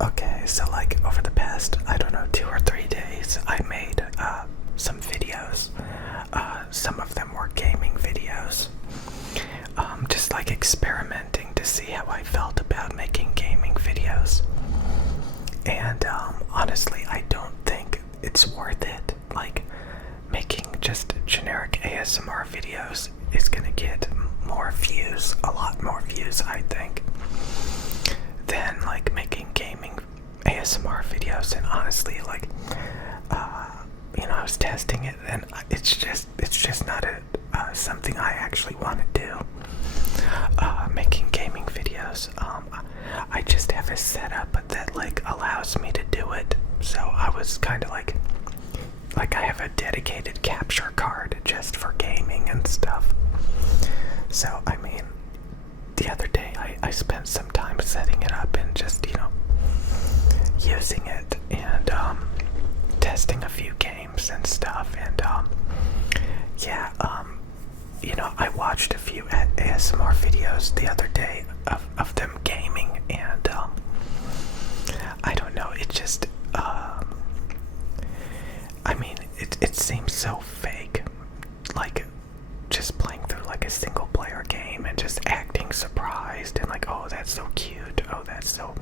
Okay, so like over the past, I don't know, 2 or 3 days, I made some videos. Some of them were gaming videos. Just like experimenting to see how I felt about making gaming videos. And honestly, I don't think it's worth it. Like, making just generic ASMR videos is gonna get more views, a lot more views, I think, than like making gaming ASMR videos. And honestly, like, I was testing it, and it's just not something I actually want to do. Making gaming videos. I just have a setup that like allows me to do it. So I was kind of like I have a dedicated capture card just for gaming and stuff. So I mean, the other day I spent some time setting it up and just using it and testing a few games and stuff. And yeah, I watched a few ASMR videos the other day of them gaming, and I don't know, it just I mean, it seems so fake, like just playing through like a single player game and just acting surprised and like, oh, that's so cute, oh, that's so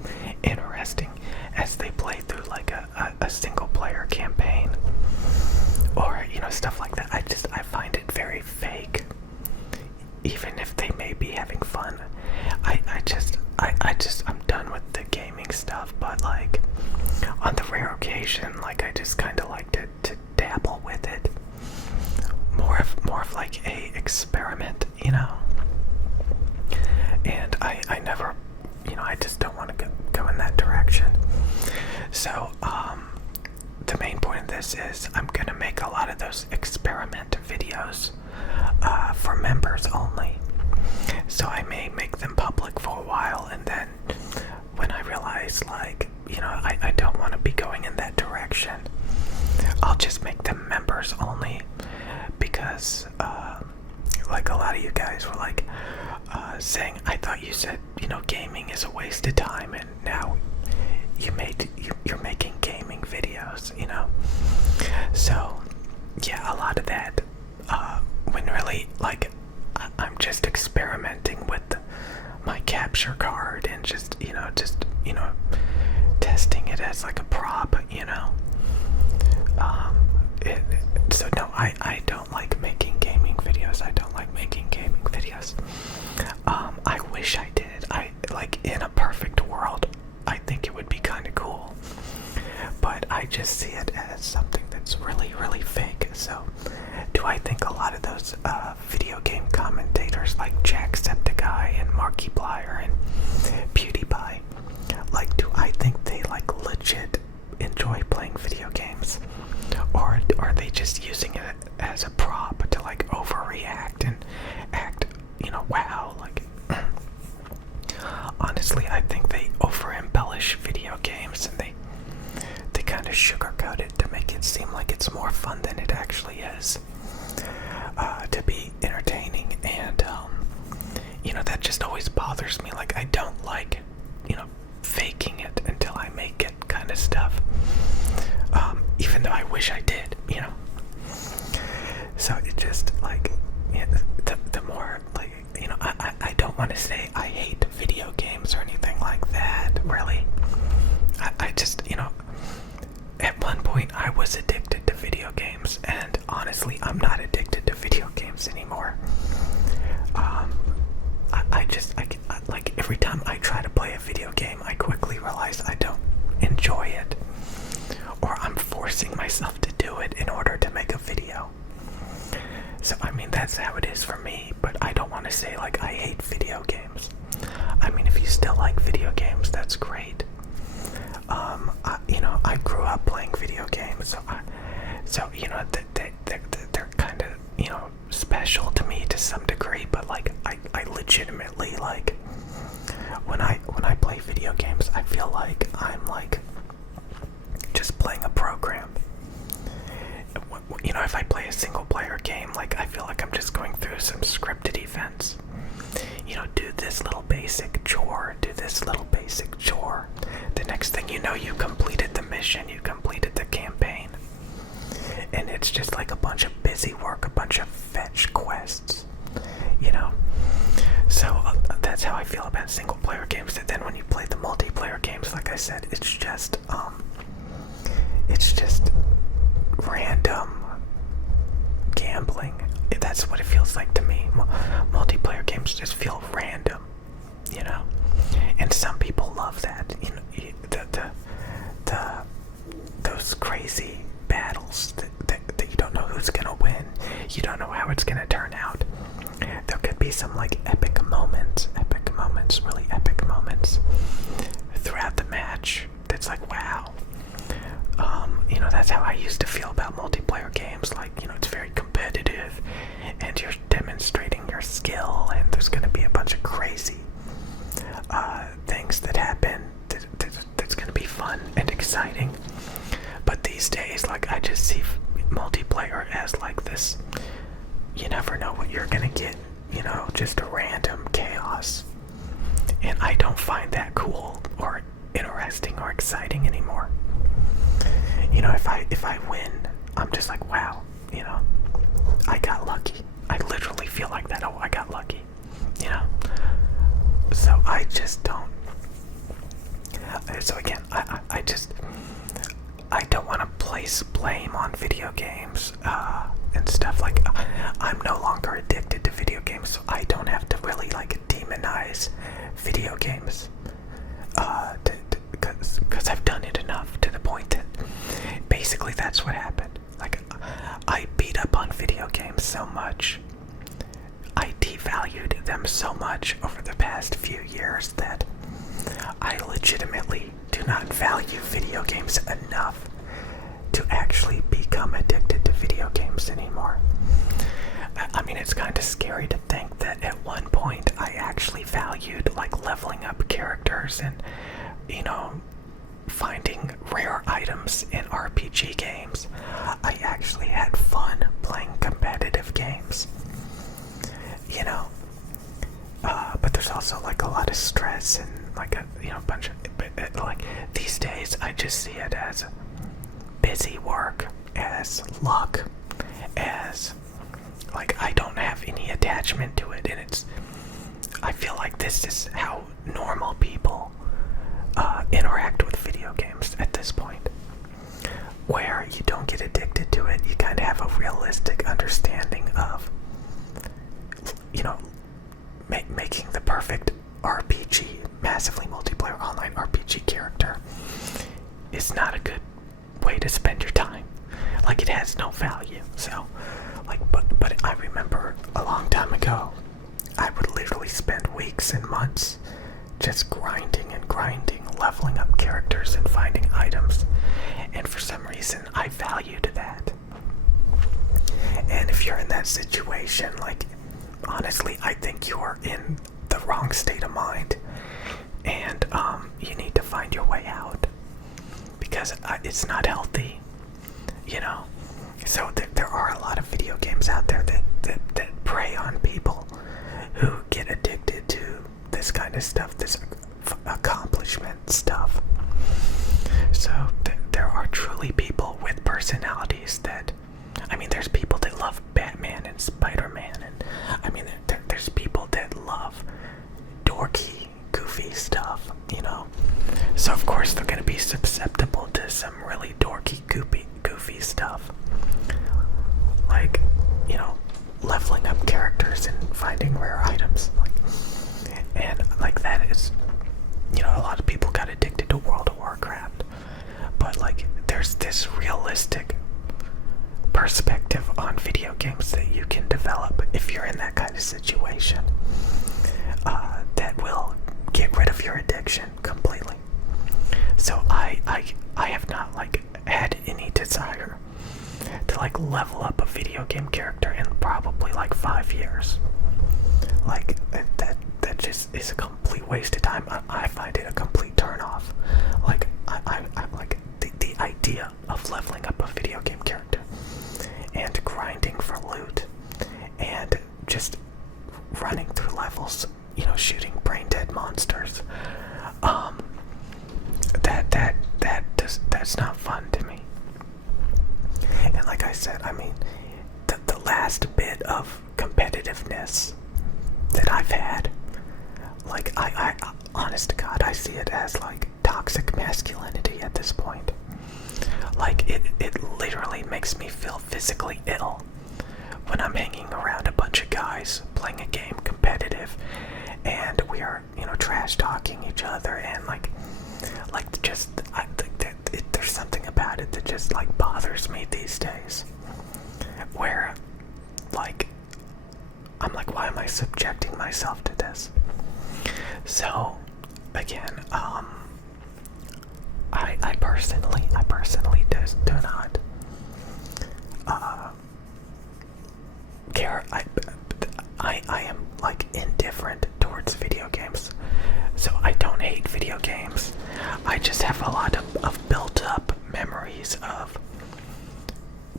interesting, as they play through like a single player campaign, or stuff like that. I find it very fake, even if they may be having fun. I'm done with the gaming stuff. But like, on the rare occasion, like, I just kind of like to dabble with it, more of like a experiment, and I never, I just don't want to go in that direction. So the main point of this is I'm gonna make a lot of those experiment videos for members only. So I may make them public for a while, and then when I realize, like, I don't want to be going in that direction, I'll just make them members only, because like, a lot of you guys were like saying, I thought you said gaming is a waste of time, and now you're making gaming videos, so yeah, a lot of that, when really, like, I'm just experimenting with my capture card and just testing it as like a prop, so no, I don't like making gaming videos. I don't like making gaming videos. I wish I did. I like, in a perfect world, I think it would be kind of cool, but I just see it as something that's really, really fake. So do I think a lot of those video game commentators like Jacksepticeye and Markiplier and PewDiePie, like, do I think they like legit enjoy playing video games, or are they just using it as a prop to like overreact and act, wow, like, honestly, I think they over embellish video games, and they kind of sugarcoat it to make it seem like it's more fun than it actually is, to be entertaining. And that just always bothers me. Like, I don't like faking it until I make it kind of stuff, even though I wish I did, so it just, like, the more, like, I don't want to say I hate video games or anything like that, really. I just, at one point I was addicted to video games, and honestly, I'm not addicted to video games anymore. Like, every time I try to play a video game, I quickly realize I don't enjoy it, or I'm forcing myself to do it in order to make a video. So, I mean, that's how it is for me, but I don't want to say, like, I hate video games. I mean, if you still like video games, that's great. I grew up playing video games, so they're kind of, special to me to some degree, but like, I legitimately, like, when I play video games, I feel like I'm like just playing a program. If I play a single player game, like, I feel like I'm just going through some scripted events. Do this little basic chore, do this little basic chore. The next thing know you completed the mission, you completed the campaign, and it's just like a bunch of busy work, a bunch of fetch quests, you know. So that's how I feel about single player games. And then when you play the multiplayer games, like I said, it's just random gambling. That's what it feels like to me. Multiplayer games just feel random, you know. And some people love that, you know, those crazy battles that you don't know who's gonna win, you don't know how it's gonna turn out. There could be some like epic moments, really epic moments throughout the match. That's like, wow. You know, that's how I used to feel about multiplayer games. Like, you know, it's very competitive, and you're demonstrating your skill, and there's gonna be a bunch of crazy things that happen that's gonna be fun and exciting. But these days, like, I just see multiplayer as like this, you never know what you're gonna get, you know, just a random chaos. And I don't find that cool or interesting or exciting anymore. You know, if I win, I'm just like, wow, you know, I got lucky. I literally feel like that. Oh, I got lucky, you know. So I just don't. So again, I don't want to place blame on video games and stuff. Like, I'm no longer addicted to video games, so I don't have to really like demonize video games. Because I've done it enough to the point that basically that's what happened. Like, I beat up on video games so much, I devalued them so much over the past few years that I legitimately do not value video games enough to actually become addicted to video games anymore. I mean, it's kind of scary to think that at one point I actually valued like leveling up characters and, you know, finding rare items in RPG games. I actually had fun playing competitive games, you know. But there's also like a lot of stress and like a, you know, bunch of, like, these days I just see it as busy work, as luck, as like I don't have any attachment to it, and I feel like this is how normal people interact with video games at this point, where you don't get addicted to it. You kind of have a realistic understanding of, you know, making the perfect RPG, massively multiplayer online RPG character is not a good way to spend your time. Like, it has no value. So, like, but I remember a long time ago, I would literally spend weeks and months just grinding and grinding, leveling up characters and finding items. And for some reason, I valued that. And if you're in that situation, like, honestly, I think you're in the wrong state of mind, and you need to find your way out, because it's not healthy, you know. So there are a lot of video games out there that prey on people who get addicted to this kind of stuff, this accomplishment stuff. So there are truly people with personalities that, I mean, there's people that love Batman and Spider-Man, and I mean, there's people that love dorky, goofy stuff, you know. So of course they're going to be susceptible to some really dorky, goofy stuff, like, you know, leveling up characters and finding rare items, like, and like that is, you know, a lot of people got addicted to World of Warcraft, but like there's this realistic perspective on video games that you can develop if you're in that kind of situation, that will get rid of your addiction completely. So I have not like had any desire to like level up a video game character in probably like 5 years. Like that just is a complete waste of time. I find it a complete turn off. Like I like the idea of leveling up a video game character and grinding for loot and just running through levels, see it as like toxic masculinity at this point. Like it literally makes me feel physically ill when I'm hanging around a bunch of guys playing a game competitive, and we are, trash talking each other, and like just I think that there's something about it that just like bothers me these days, where like I'm like, why am I subjecting myself to this? So again, I personally do not care. I am like indifferent towards video games. So I don't hate video games. I just have a lot of built up memories of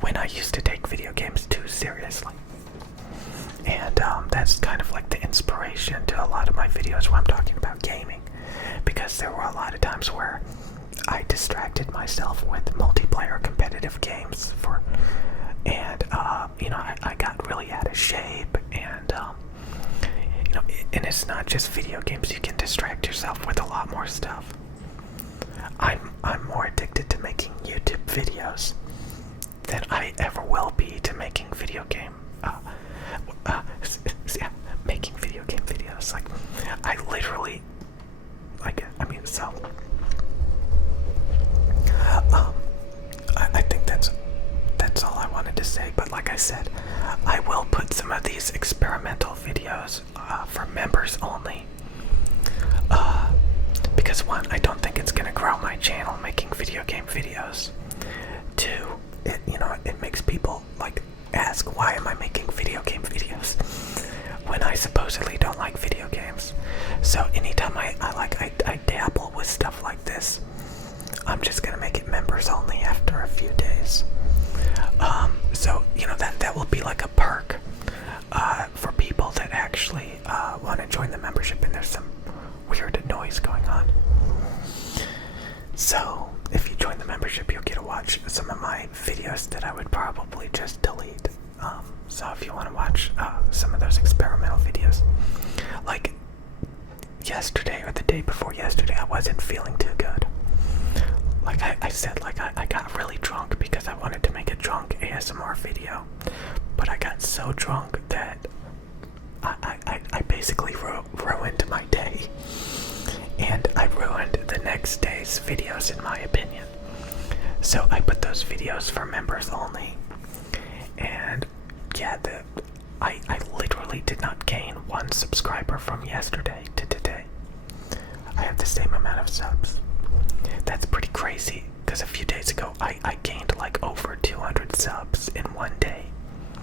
when I used to take video games too seriously. And that's kind of like the inspiration to a lot of my videos where I'm talking about gaming. Because there were a lot of times where I distracted myself with multiplayer competitive games I got really out of shape, and and it's not just video games. You can distract yourself with a lot more stuff. I'm more addicted to making YouTube videos than I ever will be to making video game making video game videos. Like, I literally, so I think that's all I wanted to say. But like I said, I will put some of these experimental videos for members only, because one, I don't think it's gonna grow my channel making video game videos. Two, it makes people like ask, why am I making video game videos when I supposedly don't like video games? So anytime I dabble with stuff like this, I'm just gonna make it members only after a few days. So that will be like a perk for people that actually want to join the membership. And there's some weird noise going on. So if you join the membership, you'll get to watch some of my videos that I would probably just delete. So if you want to watch some of those experimental videos, like yesterday or the day before yesterday, I wasn't feeling too good. Like I said, like I got really drunk because I wanted to make a drunk ASMR video, but I got so drunk that I basically ruined my day, and I ruined the next day's videos, in my opinion. So I put those videos for members only, and yeah, I literally did not gain 1 subscriber from yesterday to today. I have the same amount of subs. That's pretty crazy, because a few days ago I gained like over 200 subs in one day.